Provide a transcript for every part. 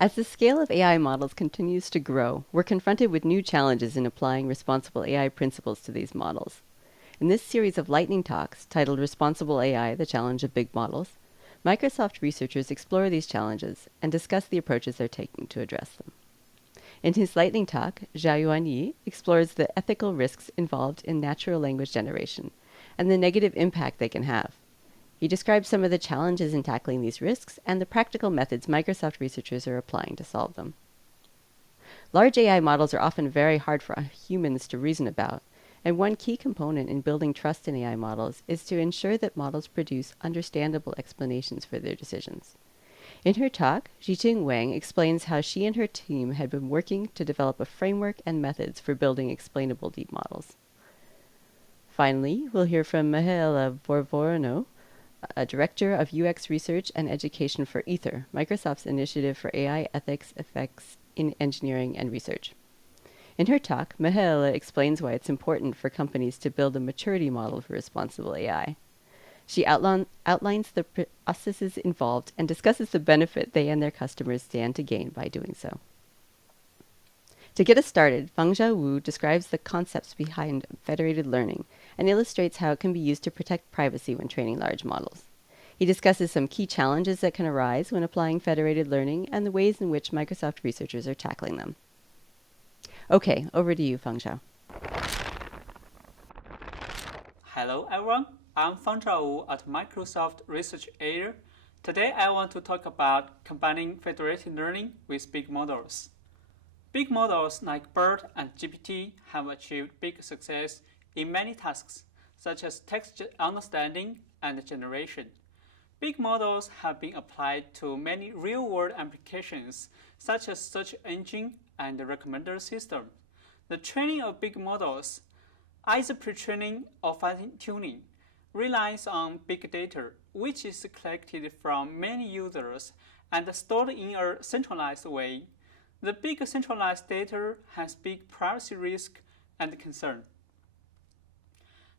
As the scale of AI models continues to grow, we're confronted with new challenges in applying responsible AI principles to these models. In this series of lightning talks, titled Responsible AI, The Challenge of Big Models, Microsoft researchers explore these challenges and discuss the approaches they're taking to address them. In his lightning talk, Jiayuan Yi explores the ethical risks involved in natural language generation and the negative impact they can have. He describes some of the challenges in tackling these risks and the practical methods Microsoft researchers are applying to solve them. Large AI models are often very hard for humans to reason about, and one key component in building trust in AI models is to ensure that models produce understandable explanations for their decisions. In her talk, Zhiqing Wang explains how she and her team had been working to develop a framework and methods for building explainable deep models. Finally, we'll hear from Mihaela Vorvorano, a director of UX research and education for Ether, Microsoft's initiative for AI ethics effects in engineering and research. In her talk, Mihaela explains why it's important for companies to build a maturity model for responsible AI. She outlines the processes involved and discusses the benefit they and their customers stand to gain by doing so. To get us started, Fangzhao Wu describes the concepts behind federated learning and illustrates how it can be used to protect privacy when training large models. He discusses some key challenges that can arise when applying federated learning and the ways in which Microsoft researchers are tackling them. Okay, over to you, Fangzhao. Hello, everyone. I'm Fangzhao Wu at Microsoft Research Area. Today, I want to talk about combining federated learning with big models. Big models like BERT and GPT have achieved big success in many tasks, such as text understanding and generation. Big models have been applied to many real-world applications, such as search engine and recommender system. The training of big models, either pretraining or fine-tuning, relies on big data, which is collected from many users and stored in a centralized way. The big centralized data has big privacy risk and concern.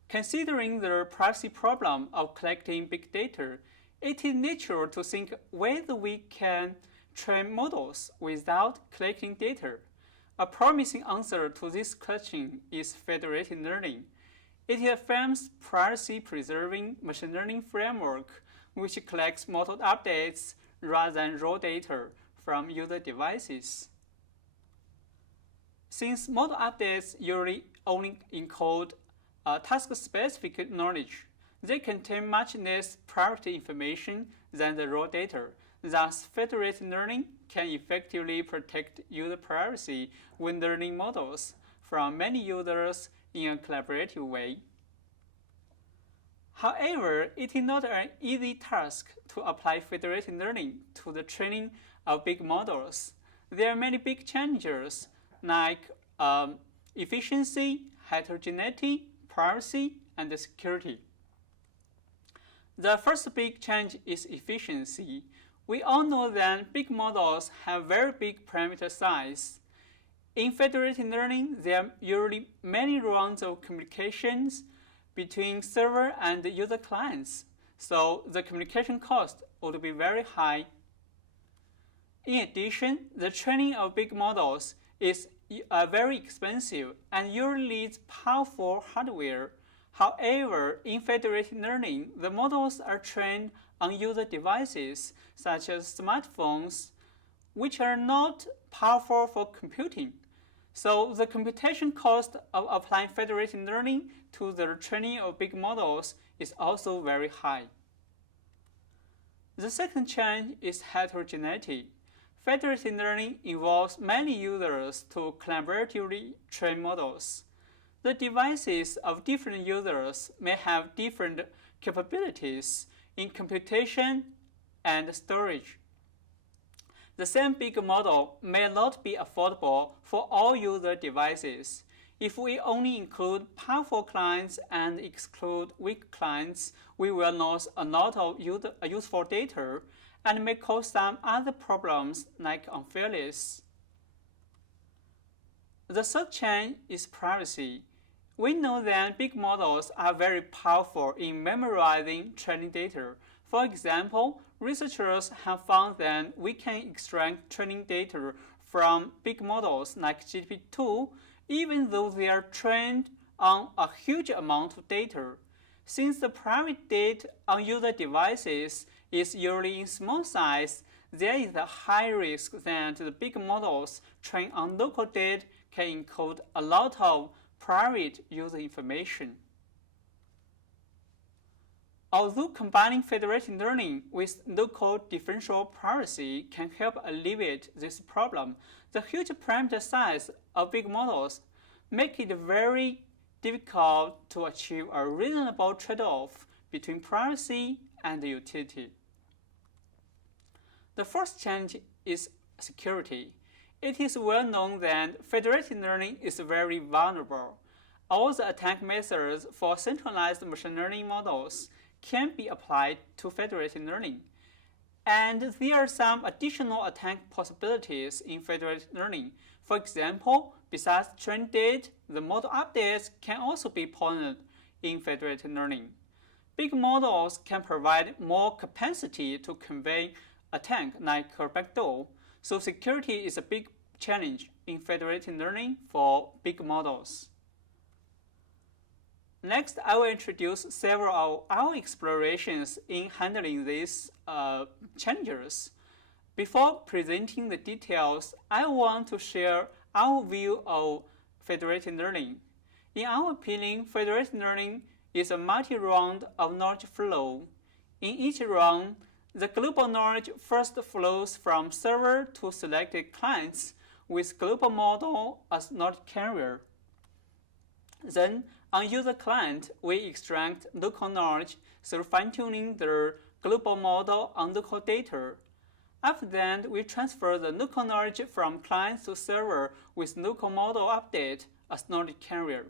Considering the privacy problem of collecting big data, it is natural to think whether we can train models without collecting data. A promising answer to this question is federated learning. It is a famous privacy-preserving machine learning framework which collects model updates rather than raw data from user devices. Since model updates usually only encode task-specific knowledge, they contain much less private information than the raw data. Thus, federated learning can effectively protect user privacy when learning models from many users in a collaborative way. However, it is not an easy task to apply federated learning to the training of big models. There are many big challenges like efficiency, heterogeneity, privacy, and security. The first big challenge is efficiency. We all know that big models have very big parameter size. In federated learning, there are usually many rounds of communications between server and user clients, so the communication cost would be very high. In addition, the training of big models is very expensive and usually needs powerful hardware. However, in federated learning, the models are trained on user devices such as smartphones, which are not powerful for computing. So the computation cost of applying federated learning to the training of big models is also very high. The second challenge is heterogeneity. Federated learning involves many users to collaboratively train models. The devices of different users may have different capabilities in computation and storage. The same big model may not be affordable for all user devices. If we only include powerful clients and exclude weak clients, we will lose a lot of useful data and may cause some other problems like unfairness. The third challenge is privacy. We know that big models are very powerful in memorizing training data. For example, researchers have found that we can extract training data from big models like GPT-2 even though they are trained on a huge amount of data. Since the private data on user devices is usually in small size, there is a high risk that the big models trained on local data can encode a lot of private user information. Although combining federated learning with local differential privacy can help alleviate this problem, the huge parameter size of big models make it very difficult to achieve a reasonable trade-off between privacy and utility. The first challenge is security. It is well known that federated learning is very vulnerable. All the attack methods for centralized machine learning models can be applied to federated learning. And there are some additional attack possibilities in federated learning. For example, besides trained data, the model updates can also be pointed in federated learning. Big models can provide more capacity to convey attack like a backdoor, so security is a big challenge in federated learning for big models. Next, I will introduce several of our explorations in handling these challenges. Before presenting the details, I want to share our view of federated learning. In our opinion, federated learning is a multi-round of knowledge flow. In each round, the global knowledge first flows from server to selected clients with global model as knowledge carrier. Then, on user client, we extract local knowledge through fine-tuning the global model on local data. After that, we transfer the local knowledge from client to server with local model update as knowledge carrier.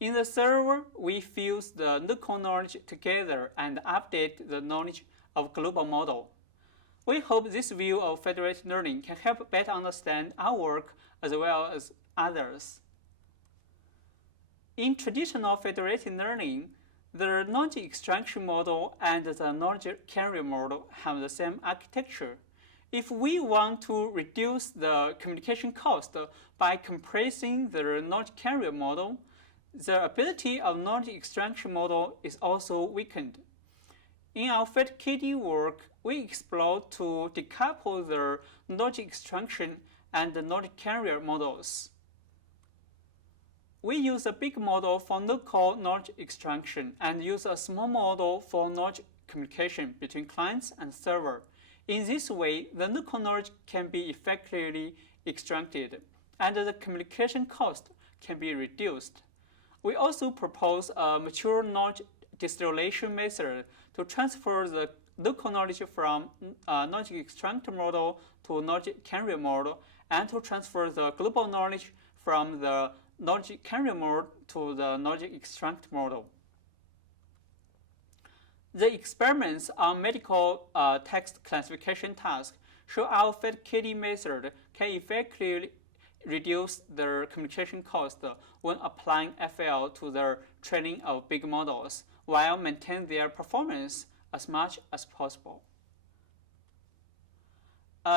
In the server, we fuse the local knowledge together and update the knowledge of global model. We hope this view of federated learning can help better understand our work as well as others. In traditional federated learning, the knowledge extraction model and the knowledge carrier model have the same architecture. If we want to reduce the communication cost by compressing the knowledge carrier model, the ability of knowledge extraction model is also weakened. In our FedKD work, we explore to decouple the knowledge extraction and the knowledge carrier models. We use a big model for local knowledge extraction and use a small model for knowledge communication between clients and server. In this way, the local knowledge can be effectively extracted, and the communication cost can be reduced. We also propose a mature knowledge distillation method to transfer the local knowledge from knowledge extractor model to knowledge carrier model, and to transfer the global knowledge from the knowledge carrier model to the knowledge extract model. The experiments on medical text classification tasks show our FedKD method can effectively reduce the communication cost when applying FL to the training of big models, while maintaining their performance as much as possible.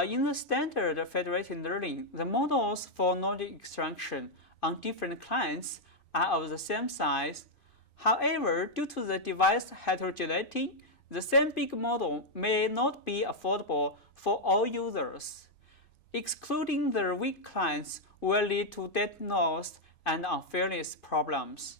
In the standard federated learning, the models for knowledge extraction on different clients are of the same size. However, due to the device heterogeneity, the same big model may not be affordable for all users. Excluding the weak clients will lead to data loss and unfairness problems.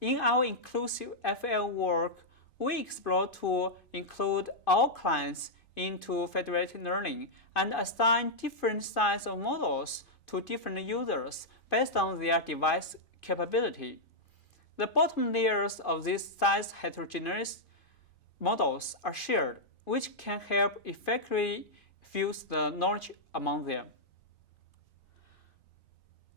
In our inclusive FL work, we explore to include all clients into federated learning and assign different sizes of models to different users based on their device capability. The bottom layers of these size heterogeneous models are shared, which can help effectively fuse the knowledge among them.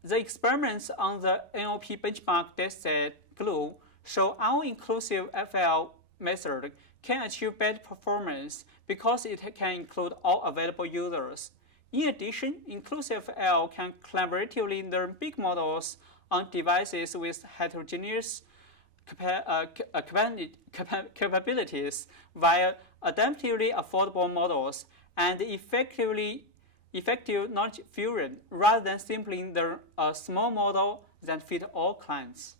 The experiments on the NLP benchmark dataset GLUE show our inclusive FL method can achieve better performance because it can include all available users. In addition, inclusive FL can collaboratively learn big models on devices with heterogeneous capabilities via adaptively affordable models and effective knowledge fusion rather than simply a small model that fit all clients.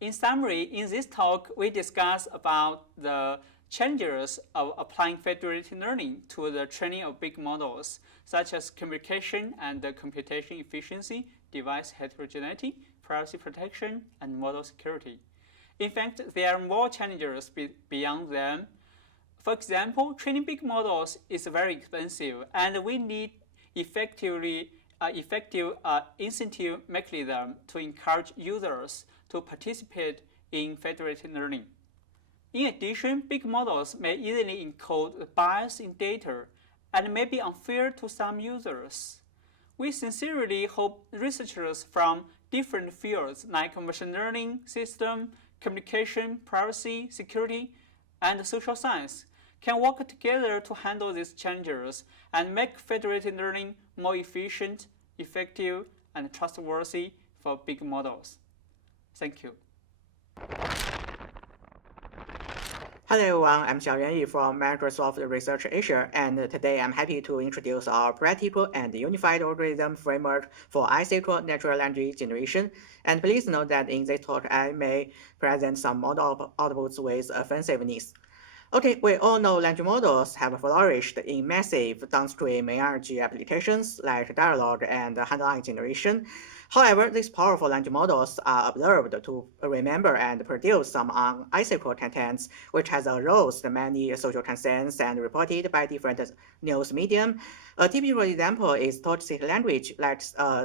In summary, in this talk, we discuss about the challenges of applying federated learning to the training of big models, such as communication and computation efficiency, device heterogeneity, privacy protection, and model security. In fact, there are more challenges beyond them. For example, training big models is very expensive, and we need effective incentive mechanism to encourage users to participate in federated learning. In addition, big models may easily encode bias in data and may be unfair to some users. We sincerely hope researchers from different fields like machine learning, system, communication, privacy, security, and social science can work together to handle these challenges and make federated learning more efficient, effective, and trustworthy for big models. Thank you. Hello everyone, I'm Xiaoyan Yi from Microsoft Research Asia, and today I'm happy to introduce our practical and unified algorithm framework for asynchronous natural language generation. And please note that in this talk I may present some model outputs with offensiveness. Okay, we all know language models have flourished in massive downstream energy applications like dialogue and hand-eye generation. However, these powerful language models are observed to remember and produce some unethical contents, which has aroused many social concerns and reported by different news media. A typical example is toxic language, like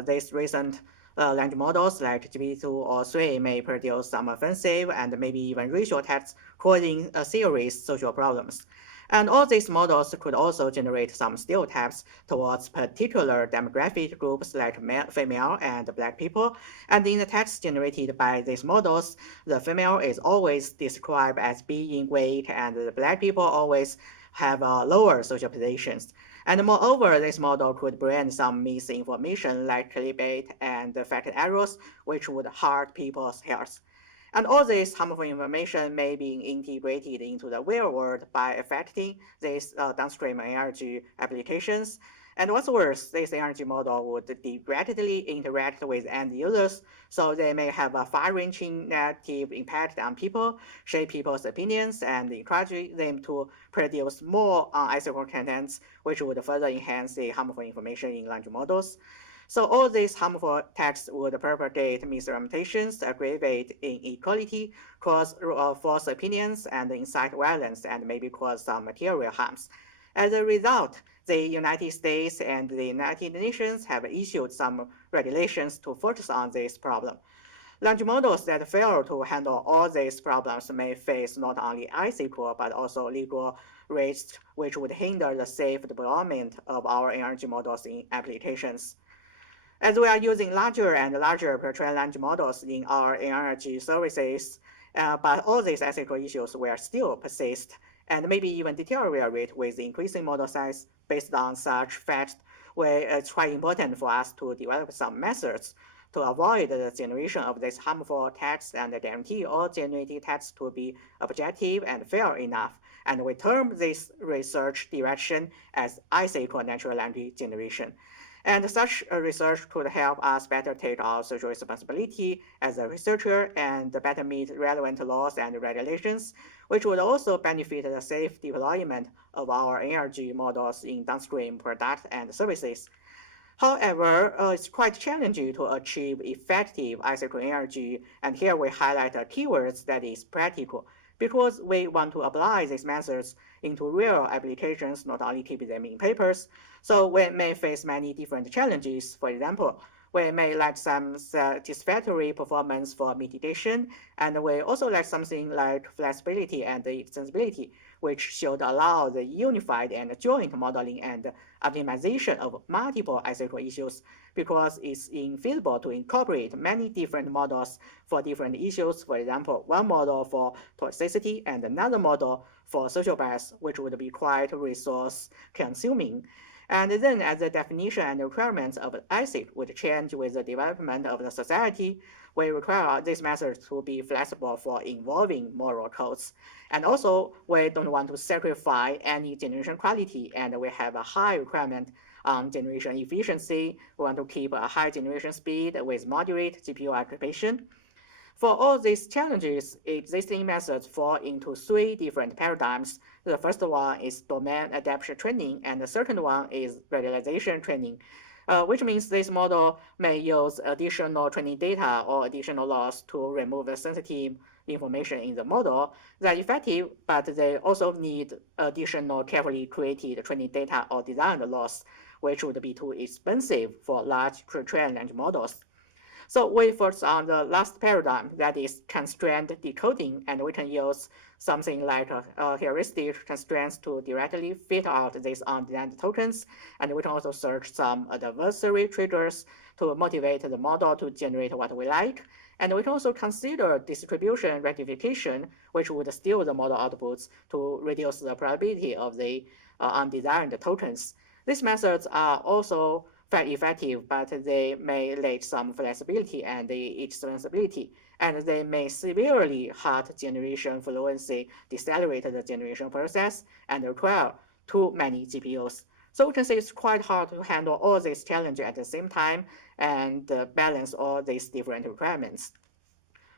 this recent language models like GPT-2 or 3 may produce some offensive and maybe even racial texts causing serious social problems. And all these models could also generate some stereotypes towards particular demographic groups like female and black people. And in the text generated by these models, the female is always described as being weak and the black people always have lower social positions. And moreover, this model could bring some misinformation like clickbait and fact errors, which would hurt people's health. And all this harmful information may be integrated into the real world by affecting these downstream energy applications. And what's worse, this energy model would directly interact with end users, so they may have a far-reaching negative impact on people, shape people's opinions, and encourage them to produce more unethical contents, which would further enhance the harmful information in language models. So all these harmful texts would propagate misrepresentations, aggravate inequality, cause false opinions, and incite violence, and maybe cause some material harms. As a result, the United States and the United Nations have issued some regulations to focus on this problem. Language models that fail to handle all these problems may face not only ethical but also legal risks, which would hinder the safe deployment of our energy models in applications. As we are using larger and larger pretrained language models in our energy services, but all these ethical issues will still persist and maybe even deteriorate with increasing model size. Based on such facts, it's quite important for us to develop some methods to avoid the generation of this harmful text and guarantee all generated text to be objective and fair enough. And we term this research direction as ethical natural language generation. And such research could help us better take our social responsibility as a researcher and better meet relevant laws and regulations, which would also benefit the safe deployment of our energy models in downstream products and services. However, it's quite challenging to achieve effective ethical energy, and here we highlight a keyword that is practical, because we want to apply these methods into real applications, not only keep them in papers. So we may face many different challenges. For example, we may lack some satisfactory performance for mitigation, and we also lack something like flexibility and extensibility, which should allow the unified and joint modeling and optimization of multiple ethical issues, because it's infeasible to incorporate many different models for different issues. For example, one model for toxicity and another model for social bias, which would be quite resource consuming. And then as the definition and requirements of ethics would change with the development of the society, we require this method to be flexible for involving moral codes. And also, we don't want to sacrifice any generation quality, and we have a high requirement on generation efficiency. We want to keep a high generation speed with moderate GPU occupation. For all these challenges, existing methods fall into three different paradigms. The first one is domain adaptation training, and the second one is realization training, which means this model may use additional training data or additional loss to remove the sensitive information in the model. They're effective, but they also need additional carefully created training data or designed loss, which would be too expensive for large pre-trained language models. So we focus on the last paradigm, that is constrained decoding, and we can use something like heuristic constraints to directly fit out these undesigned tokens, and we can also search some adversary triggers to motivate the model to generate what we like. And we can also consider distribution rectification, which would steal the model outputs to reduce the probability of the undesigned tokens. These methods are also very effective, but they may lack some flexibility and extensibility, and they may severely hurt generation fluency, decelerate the generation process, and require too many GPUs. So we can say it's quite hard to handle all these challenges at the same time and balance all these different requirements.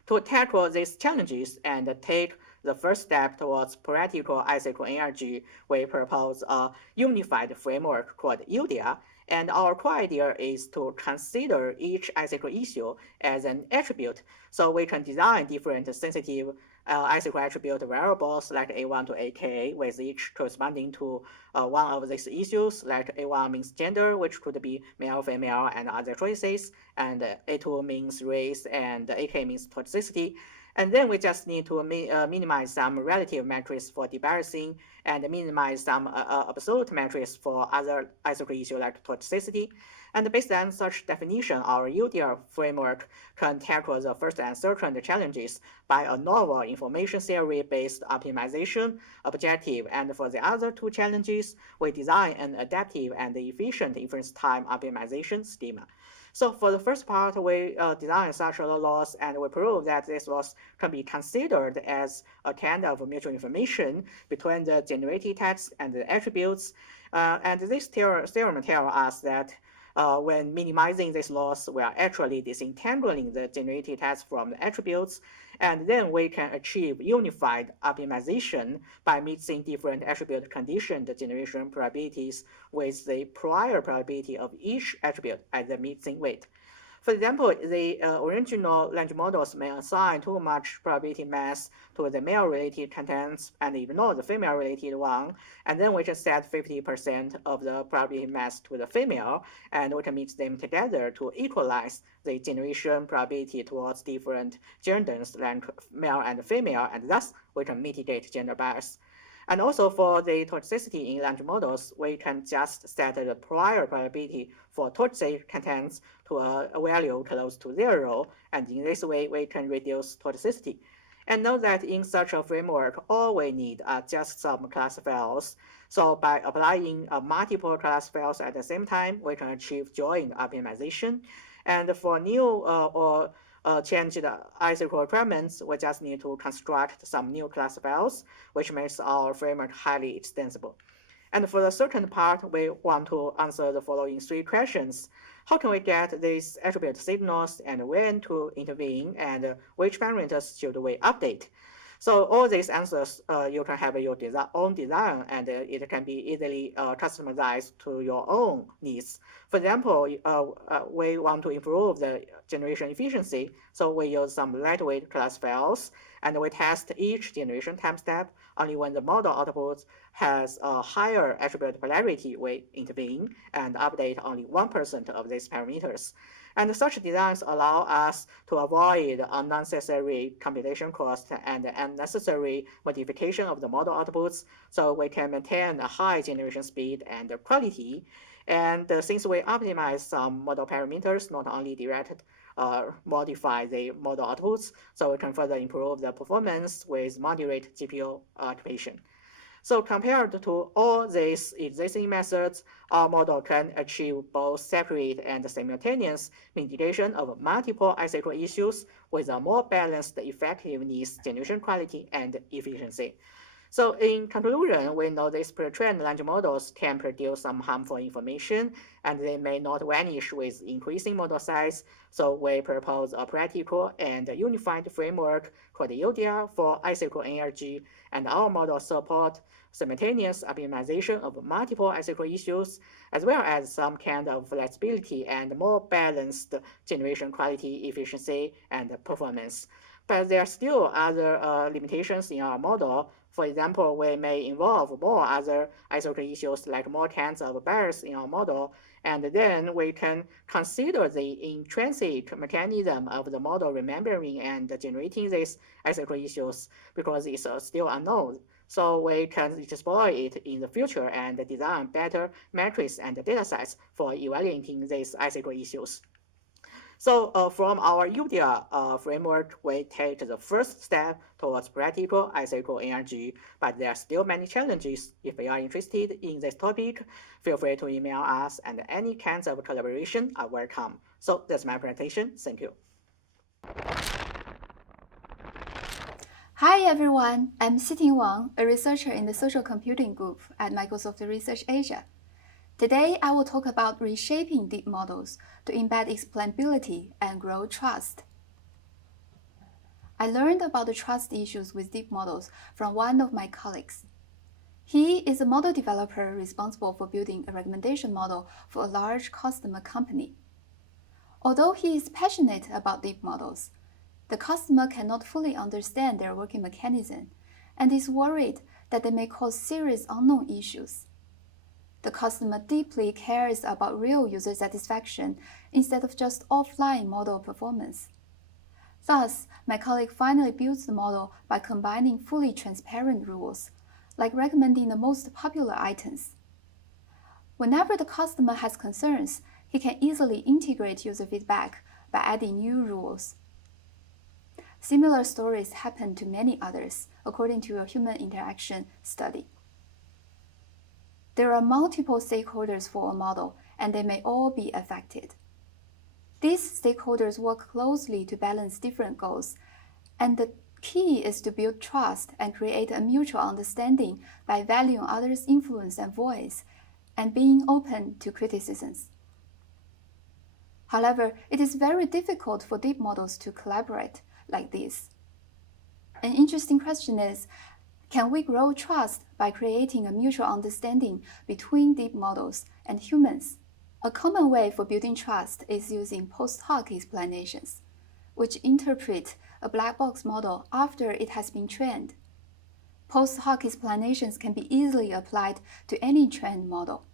To tackle these challenges and take the first step towards practical ethical energy, we propose a unified framework called UDIA. And our core idea is to consider each ethical issue as an attribute, so we can design different sensitive ethical attribute variables like A1 to AK, with each corresponding to one of these issues, like A1 means gender, which could be male, female, and other choices, and A2 means race, and AK means toxicity. And then we just need to minimize some relative metrics for debiasing and minimize some absolute metrics for other ethical issues like toxicity. And based on such definition, our UDR framework can tackle the first and second challenges by a novel information theory-based optimization objective. And for the other two challenges, we design an adaptive and efficient inference time optimization schema. So for the first part, we design such a loss, and we prove that this loss can be considered as a kind of mutual information between the generated text and the attributes. And this theorem tells us that when minimizing this loss, we are actually disentangling the generated text from the attributes, and then we can achieve unified optimization by mixing different attribute conditioned generation probabilities with the prior probability of each attribute as the mixing weight. For example, the original language models may assign too much probability mass to the male-related contents and ignore the female-related one, and then we can set 50% of the probability mass to the female, and we can mix them together to equalize the generation probability towards different genders like male and female, and thus we can mitigate gender bias. And also for the toxicity in language models, we can just set the prior probability for toxic contents to a value close to 0, and in this way we can reduce toxicity. And note that in such a framework, all we need are just some class files. So by applying multiple class files at the same time, we can achieve joint optimization. And for new or change the ethical requirements, we just need to construct some new class files, which makes our framework highly extensible. And for the second part, we want to answer the following three questions. How can we get these attribute signals, and when to intervene, and which parameters should we update? So all these answers, you can have your own design, and it can be easily customized to your own needs. For example, we want to improve the generation efficiency, so we use some lightweight class files, and we test each generation time step. Only when the model output has a higher attribute polarity, we intervene and update only 1% of these parameters. And such designs allow us to avoid unnecessary computation cost and unnecessary modification of the model outputs, so we can maintain a high generation speed and quality. And since we optimize some model parameters, not only direct modify the model outputs, so we can further improve the performance with moderate GPU occupation. So compared to all these existing methods, our model can achieve both separate and simultaneous mitigation of multiple ethical issues with a more balanced effectiveness, generation quality, and efficiency. So in conclusion, we know these pre-trained language models can produce some harmful information, and they may not vanish with increasing model size. So we propose a practical and unified framework called UDR for ethical energy, and our model support simultaneous optimization of multiple ethical issues, as well as some kind of flexibility and more balanced generation quality, efficiency, and performance. But there are still other limitations in our model. For example, we may involve more other ethical issues like more kinds of bias in our model, and then we can consider the intrinsic mechanism of the model remembering and generating these ethical issues because it's still unknown. So we can explore it in the future and design better metrics and datasets for evaluating these ethical issues. So from our UDR framework, we take the first step towards practical ethical energy, but there are still many challenges. If you are interested in this topic, feel free to email us, and any kinds of collaboration are welcome. So that's my presentation. Thank you. Hi everyone, I'm Siting Wang, a researcher in the Social Computing Group at Microsoft Research Asia. Today, I will talk about reshaping deep models to embed explainability and grow trust. I learned about the trust issues with deep models from one of my colleagues. He is a model developer responsible for building a recommendation model for a large customer company. Although he is passionate about deep models, the customer cannot fully understand their working mechanism and is worried that they may cause serious unknown issues. The customer deeply cares about real user satisfaction instead of just offline model performance. Thus, my colleague finally builds the model by combining fully transparent rules, like recommending the most popular items. Whenever the customer has concerns, he can easily integrate user feedback by adding new rules. Similar stories happen to many others, according to a human interaction study. There are multiple stakeholders for a model, and they may all be affected. These stakeholders work closely to balance different goals, and the key is to build trust and create a mutual understanding by valuing others' influence and voice, and being open to criticisms. However, it is very difficult for deep models to collaborate like this. An interesting question is, can we grow trust by creating a mutual understanding between deep models and humans? A common way for building trust is using post hoc explanations, which interpret a black box model after it has been trained. Post hoc explanations can be easily applied to any trained model.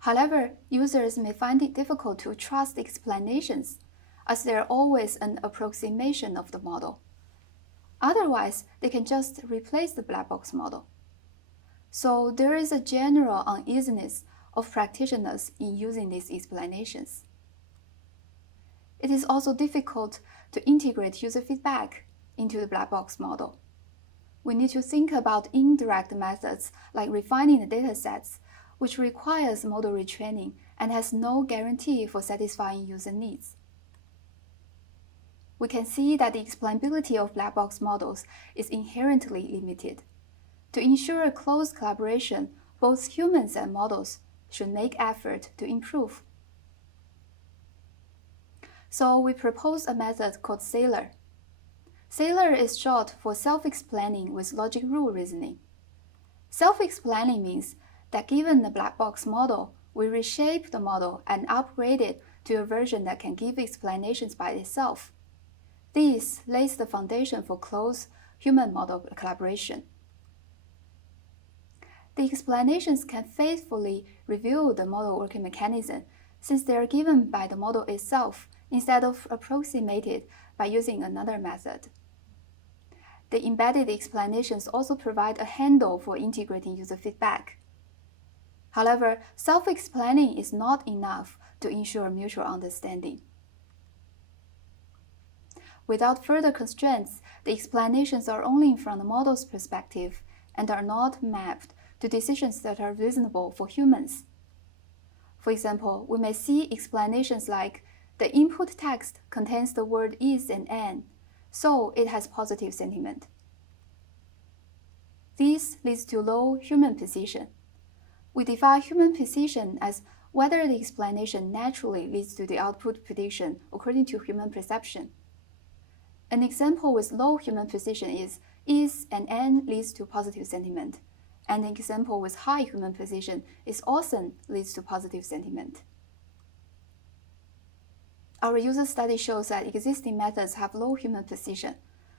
However, users may find it difficult to trust explanations, as they are always an approximation of the model. Otherwise, they can just replace the black box model. So there is a general uneasiness of practitioners in using these explanations. It is also difficult to integrate user feedback into the black box model. We need to think about indirect methods like refining the datasets, which requires model retraining and has no guarantee for satisfying user needs. We can see that the explainability of black box models is inherently limited. To ensure a close collaboration, both humans and models should make effort to improve. So we propose a method called Sailor. Sailor is short for self-explaining with logic rule reasoning. Self-explaining means that given the black box model, we reshape the model and upgrade it to a version that can give explanations by itself. This lays the foundation for close human-model collaboration. The explanations can faithfully reveal the model working mechanism since they are given by the model itself instead of approximated by using another method. The embedded explanations also provide a handle for integrating user feedback. However, self-explaining is not enough to ensure mutual understanding. Without further constraints, the explanations are only from the model's perspective and are not mapped to decisions that are reasonable for humans. For example, we may see explanations like, the input text contains the word is and an, so it has positive sentiment. This leads to low human precision. We define human precision as whether the explanation naturally leads to the output prediction according to human perception. An example with low human precision is and an leads to positive sentiment. And an example with high human precision is awesome leads to positive sentiment. Our user study shows that existing methods have low human precision.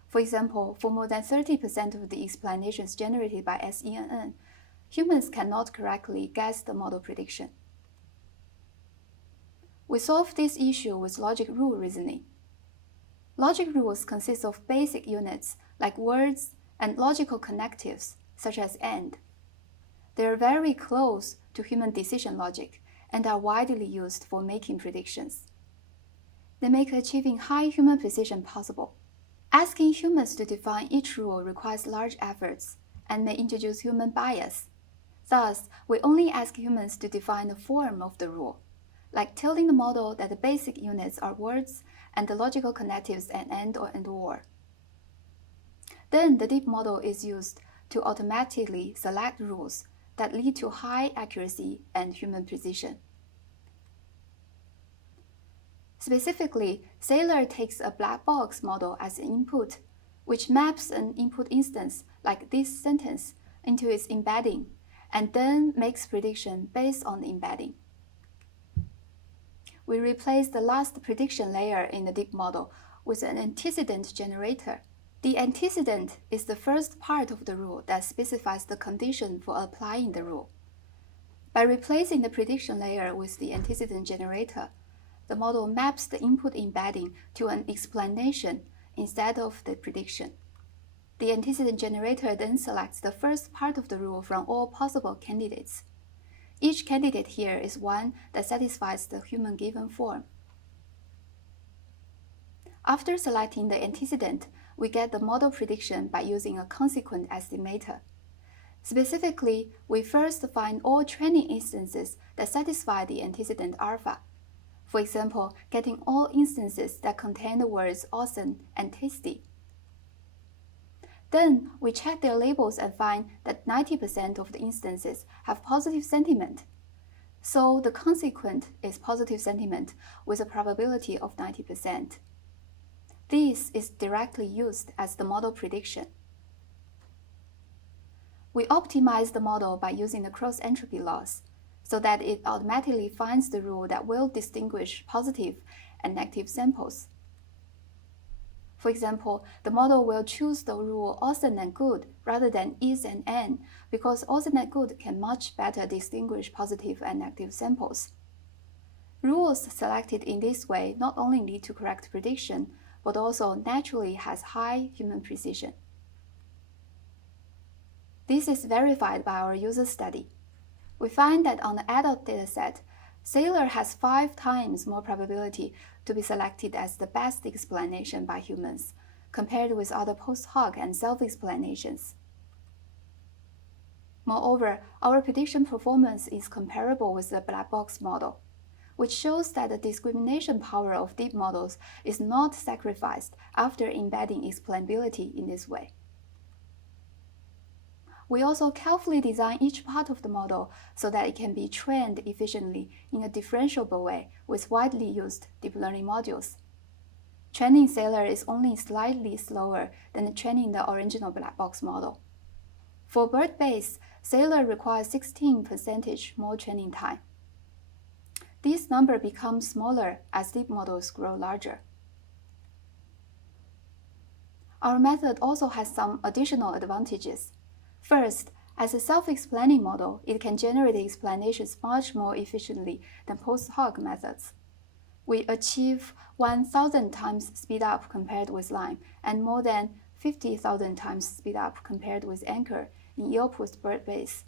For example, for more than 30% of the explanations generated by SENN, humans cannot correctly guess the model prediction. We solve this issue with logic rule reasoning. Logic rules consist of basic units like words and logical connectives, such as AND. They are very close to human decision logic and are widely used for making predictions. They make achieving high human precision possible. Asking humans to define each rule requires large efforts and may introduce human bias. Thus, we only ask humans to define the form of the rule, like telling the model that the basic units are words and the logical connectives are AND or AND OR. Then the deep model is used to automatically select rules that lead to high accuracy and human precision. Specifically, Saylor takes a black box model as an input, which maps an input instance like this sentence into its embedding, and then makes prediction based on the embedding. We replace the last prediction layer in the deep model with an antecedent generator. The antecedent is the first part of the rule that specifies the condition for applying the rule. By replacing the prediction layer with the antecedent generator, the model maps the input embedding to an explanation instead of the prediction. The antecedent generator then selects the first part of the rule from all possible candidates. Each candidate here is one that satisfies the human given form. After selecting the antecedent, we get the model prediction by using a consequent estimator. Specifically, we first find all training instances that satisfy the antecedent alpha. For example, getting all instances that contain the words awesome and tasty. Then we check their labels and find that 90% of the instances have positive sentiment. So the consequent is positive sentiment with a probability of 90%. This is directly used as the model prediction. We optimize the model by using the cross-entropy loss, so that it automatically finds the rule that will distinguish positive and negative samples. For example, the model will choose the rule awesome and good rather than is and an, because awesome and good can much better distinguish positive and negative samples. Rules selected in this way not only lead to correct prediction, but also naturally has high human precision. This is verified by our user study. We find that on the adult dataset, Saylor has 5 times more probability to be selected as the best explanation by humans, compared with other post hoc and self-explanations. Moreover, our prediction performance is comparable with the black box model, which shows that the discrimination power of deep models is not sacrificed after embedding explainability in this way. We also carefully design each part of the model so that it can be trained efficiently in a differentiable way with widely used deep learning modules. Training Saylor is only slightly slower than training the original black box model. For BERT-based, Saylor requires 16% more training time. This number becomes smaller as deep models grow larger. Our method also has some additional advantages. First, as a self-explaining model, it can generate explanations much more efficiently than post hoc methods. We achieve 1,000 times speed up compared with Lime and more than 50,000 times speed up compared with Anchor in yield-post BERT-base.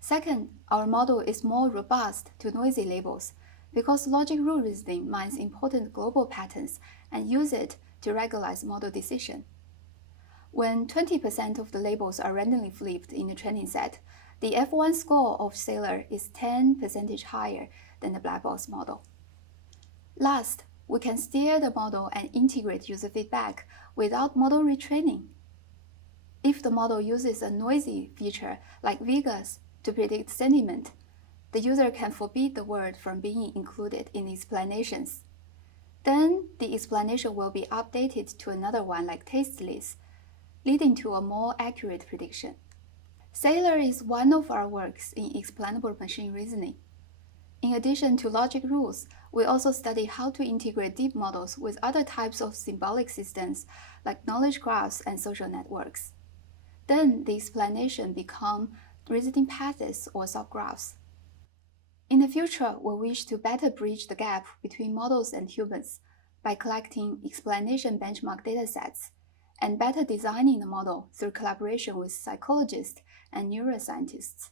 Second, our model is more robust to noisy labels because logic rule reasoning mines important global patterns and use it to regularize model decision. When 20% of the labels are randomly flipped in the training set, the F1 score of Sailor is 10 percentage higher than the black box model. Last, we can steer the model and integrate user feedback without model retraining. If the model uses a noisy feature like Vegas to predict sentiment, the user can forbid the word from being included in explanations. Then the explanation will be updated to another one like tasteless, leading to a more accurate prediction. Sailor is one of our works in explainable machine reasoning. In addition to logic rules, we also study how to integrate deep models with other types of symbolic systems like knowledge graphs and social networks. Then the explanation become reasoning paths or subgraphs. In the future, we wish to better bridge the gap between models and humans by collecting explanation benchmark datasets and better designing the model through collaboration with psychologists and neuroscientists.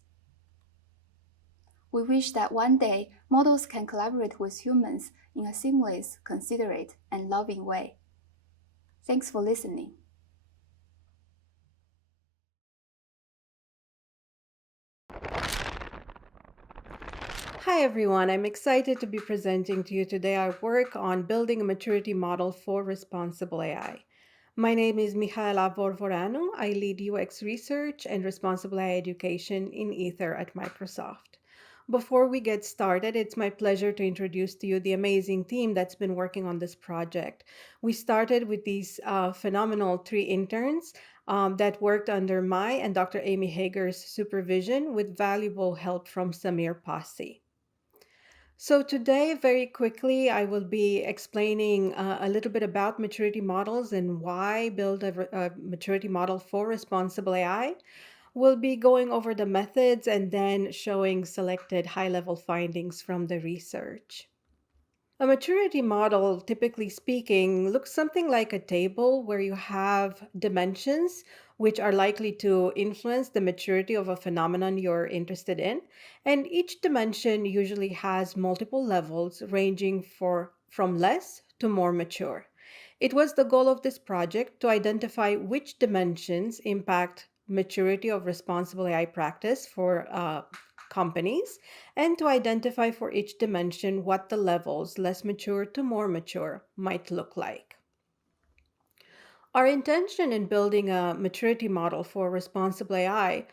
We wish that one day models can collaborate with humans in a seamless, considerate, and loving way. Thanks for listening. Hi everyone, I'm excited to be presenting to you today our work on building a maturity model for responsible AI. My name is Mihaela Vorvoranu. I lead UX research and responsible AI education in Ether at Microsoft. Before we get started, it's my pleasure to introduce to you the amazing team that's been working on this project. We started with these phenomenal 3 interns that worked under my and Dr. Amy Hager's supervision with valuable help from Samir Passi. So today, very quickly, I will be explaining a little bit about maturity models and why build a maturity model for responsible AI. We'll be going over the methods and then showing selected high-level findings from the research. A maturity model, typically speaking, looks something like a table where you have dimensions which are likely to influence the maturity of a phenomenon you're interested in. And each dimension usually has multiple levels ranging from less to more mature. It was the goal of this project to identify which dimensions impact maturity of responsible AI practice for companies, and to identify for each dimension what the levels, less mature to more mature, might look like. Our intention in building a maturity model for responsible AI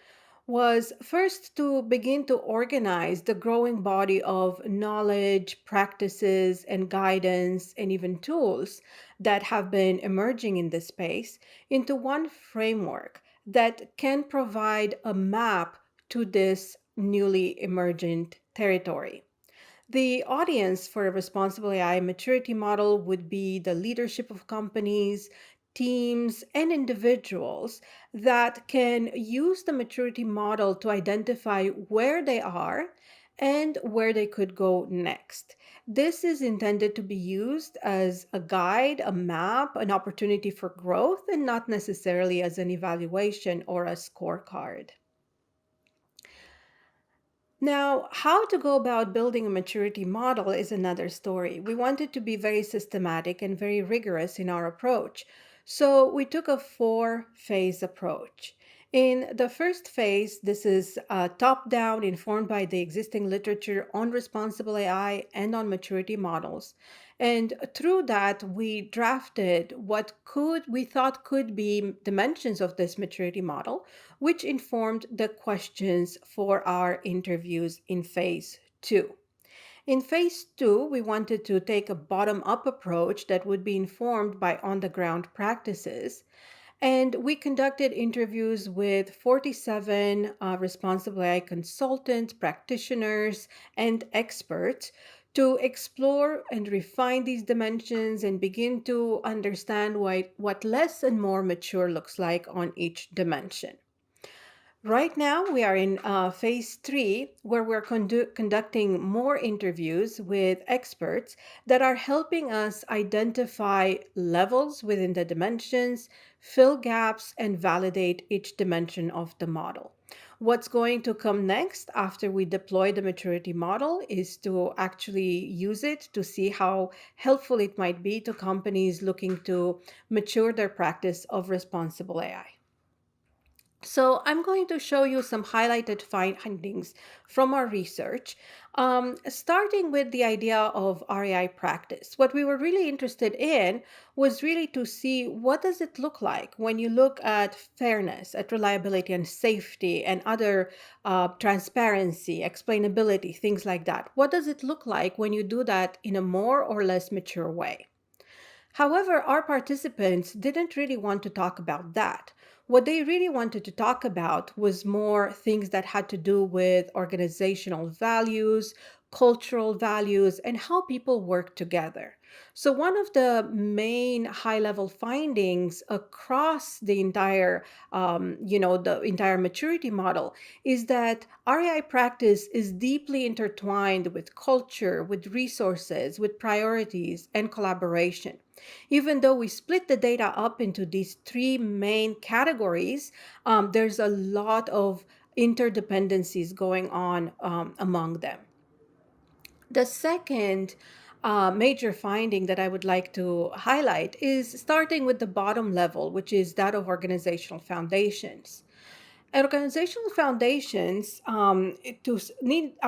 was first to begin to organize the growing body of knowledge, practices, and guidance, and even tools that have been emerging in this space into one framework that can provide a map to this newly emergent territory. The audience for a responsible AI maturity model would be the leadership of companies, teams, and individuals that can use the maturity model to identify where they are and where they could go next. This is intended to be used as a guide, a map, an opportunity for growth, and not necessarily as an evaluation or a scorecard. Now, how to go about building a maturity model is another story. We wanted to be very systematic and very rigorous in our approach. So we took a 4-phase approach. In the first phase, this is top-down, informed by the existing literature on responsible AI and on maturity models. And through that, we drafted what we thought could be dimensions of this maturity model, which informed the questions for our interviews in phase 2. In phase 2, we wanted to take a bottom-up approach that would be informed by on-the-ground practices. And we conducted interviews with 47 responsible AI consultants, practitioners, and experts to explore and refine these dimensions and begin to understand what less and more mature looks like on each dimension. Right now, we are in phase 3, where we're conducting more interviews with experts that are helping us identify levels within the dimensions, fill gaps, and validate each dimension of the model. What's going to come next after we deploy the maturity model is to actually use it to see how helpful it might be to companies looking to mature their practice of responsible AI. So I'm going to show you some highlighted findings from our research, starting with the idea of RAI practice. What we were really interested in was really to see what does it look like when you look at fairness, at reliability and safety and other transparency, explainability, things like that. What does it look like when you do that in a more or less mature way? However, our participants didn't really want to talk about that. What they really wanted to talk about was more things that had to do with organizational values, cultural values, and how people work together. So, one of the main high level findings across the entire, the entire maturity model is that RAI practice is deeply intertwined with culture, with resources, with priorities, and collaboration. Even though we split the data up into these three main categories, there's a lot of interdependencies going on among them. The second major finding that I would like to highlight is starting with the bottom level, which is that of organizational foundations. Organizational foundations are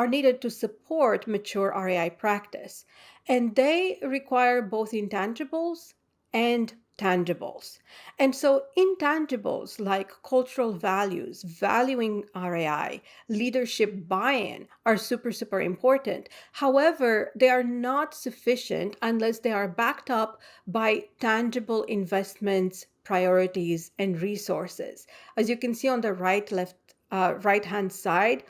needed to support mature RAI practice, and they require both intangibles and tangibles. And so, intangibles like cultural values, valuing RAI, leadership buy in are super, super important. However, they are not sufficient unless they are backed up by tangible investments, priorities, and resources. As you can see on the right hand side,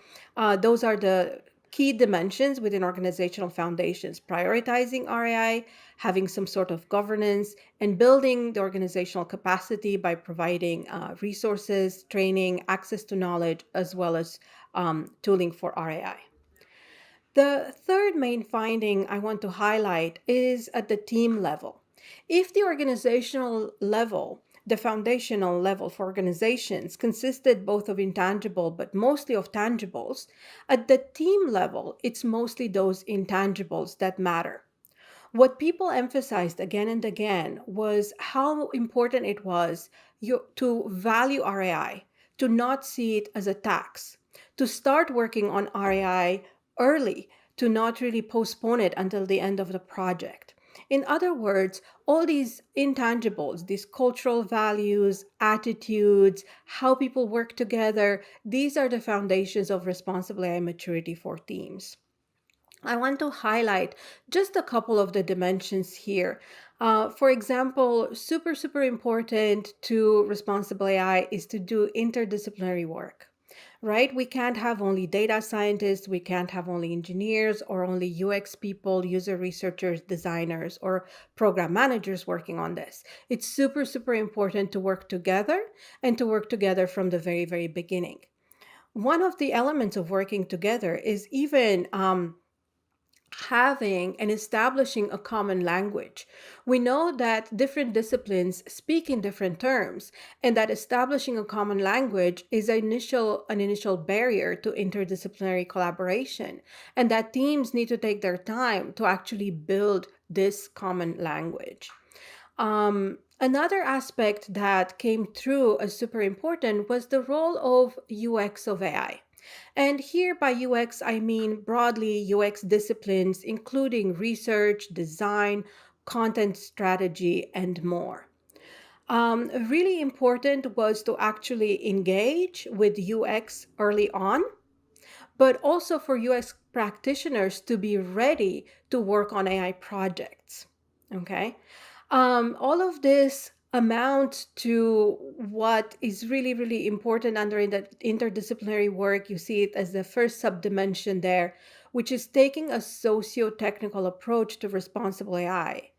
those are the key dimensions within organizational foundations: prioritizing RAI, having some sort of governance, and building the organizational capacity by providing resources, training, access to knowledge, as well as tooling for RAI. The third main finding I want to highlight is at the team level. If the organizational level, the foundational level for organizations, consisted both of intangible but mostly of tangibles, at the team level, it's mostly those intangibles that matter. What people emphasized again and again was how important it was to value RAI, to not see it as a tax, to start working on RAI early, to not really postpone it until the end of the project. In other words, all these intangibles, these cultural values, attitudes, how people work together, these are the foundations of responsible AI maturity for teams. I want to highlight just a couple of the dimensions here. For example, super, super important to responsible AI is to do interdisciplinary work, right? We can't have only data scientists, we can't have only engineers or only UX people, user researchers, designers, or program managers working on this. It's super, super important to work together and to work together from the very, very beginning. One of the elements of working together is even having and establishing a common language. We know that different disciplines speak in different terms, and that establishing a common language is an initial barrier to interdisciplinary collaboration, and that teams need to take their time to actually build this common language. Another aspect that came through as super important was the role of UX of AI. And here by UX, I mean broadly UX disciplines, including research, design, content strategy, and more. Really important was to actually engage with UX early on, but also for UX practitioners to be ready to work on AI projects. Okay. All of this amounts to what is really, really important under the interdisciplinary work. You see it as the first subdimension there, which is taking a socio-technical approach to responsible AI.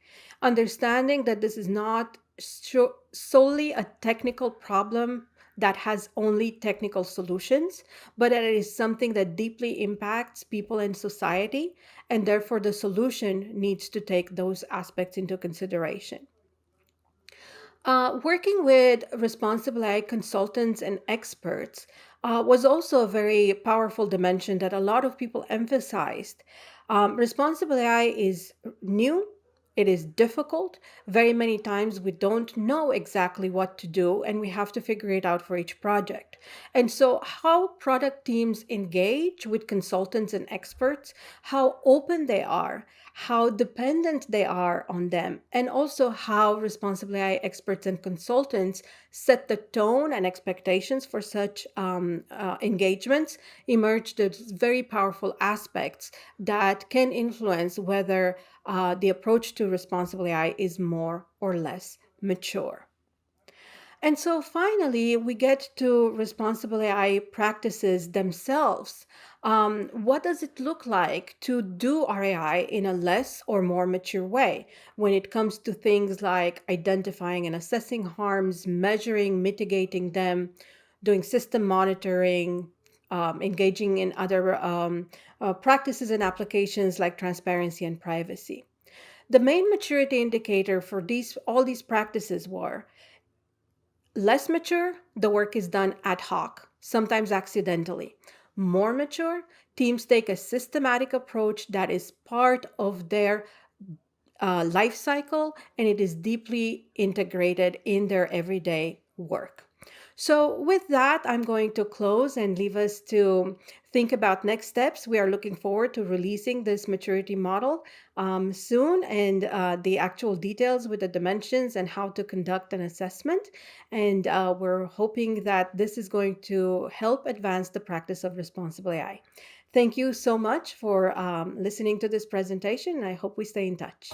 Understanding that this is not solely a technical problem that has only technical solutions, but that it is something that deeply impacts people and society, and therefore the solution needs to take those aspects into consideration. Working with responsible AI consultants and experts, was also a very powerful dimension that a lot of people emphasized. Responsible AI is new. It is difficult. Very many times we don't know exactly what to do, and we have to figure it out for each project. And so, how product teams engage with consultants and experts, how open they are, how dependent they are on them, and also how responsible AI experts and consultants set the tone and expectations for such engagements emerged as very powerful aspects that can influence whether the approach to responsible AI is more or less mature. And so finally, we get to responsible AI practices themselves. What does it look like to do our AI in a less or more mature way when it comes to things like identifying and assessing harms, measuring, mitigating them, doing system monitoring, engaging in other practices and applications like transparency and privacy? The main maturity indicator for all these practices were less mature, the work is done ad hoc, sometimes accidentally. More mature, teams take a systematic approach that is part of their life cycle, and it is deeply integrated in their everyday work. So, with that, I'm going to close and leave us to think about next steps. We are looking forward to releasing this maturity model soon, and the actual details with the dimensions and how to conduct an assessment. And we're hoping that this is going to help advance the practice of responsible AI. Thank you so much for listening to this presentation, and I hope we stay in touch.